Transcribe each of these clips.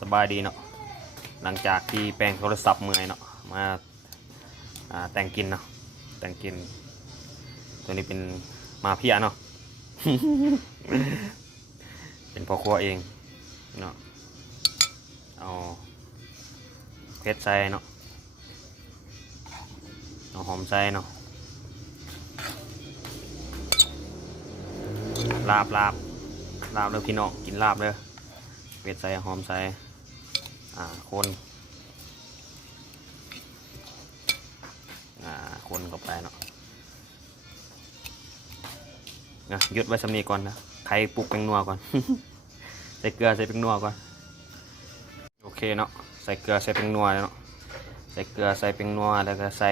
สบายดีเนาะหลังจากที่แปลงโทรศัพท์เมื่อยเนาะมาแต่งกินเนาะแต่งกินตัวนี้เป็นมาเพียเนาะ เป็นพ่อครัวเองเนาะเอาเพชรใส่เนาะเอาหอมใส่เนาะลาบเลยพี่น้องกินลาบเลยเพชรใส่หอมใส่คนคนเข้าไปเนาะหยุดไว้สำนีก่อนนะใครปลุกแป้งนัวก่อน ใส่เกลือใส่แป้งนัวก่อนโอเคเนาะใส่เกลือใส่แป้งนัวเนาะใส่เกลือใส่แป้งนัวแล้วก็ใส่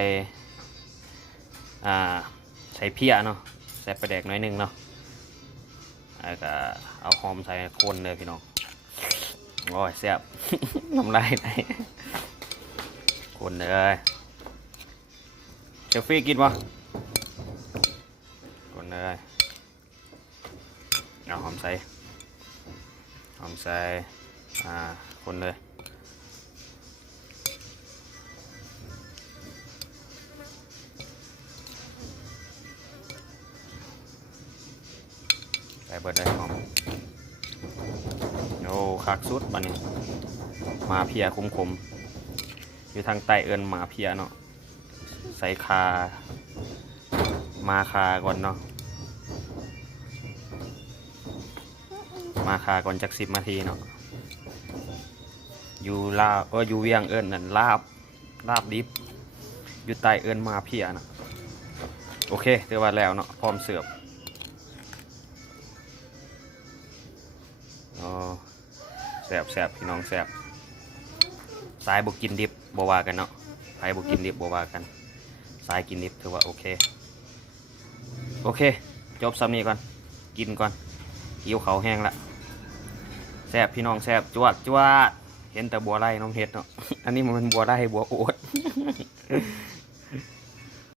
ใส่เพี้ยเนาะใส่ปลาแดกน้อยนึงเนาะแล้วก็เอาหอมใส่คนเลยพี่น้องโอ้ยแซ่บ น้ำลายไหลคนเลยเชฟฟี่กินวะคนเลยเอาหอมใส่คนเลยใส่เบิดเลยหอมโอ้คักสุดบัดนี้มาเพียคมอยู่ทางใต้เอิ้นมาเพียเนาะใส่คามาคาก่อนเนาะมาคาก่อนจาก10 นาทีเนาะอยู่ลาวก็อยู่เวียงเอิ้นนั่นลาบดิบอยู่ใต้เอิ้นมาเพียเนาะโอเคเดี๋ยวว่าแล้วเนาะพร้อมเสิร์ฟอ๋อแซ่บพี่น้องแซ่บสายบุกินดิบบ่ว่ากันเนาะใครบุกินดิบบ่ว่ากันสายกินดิบถือว่าโอเคจบซ้ำนี้ก่อนกินก่อนหิวเขาแห้งละแซ่บพี่น้องแซ่บจวดเห็นแต่บัวไร่น้องเฮ็ดเนาะ อันนี้มันเป็นบัวไร่บัวโอ๊ต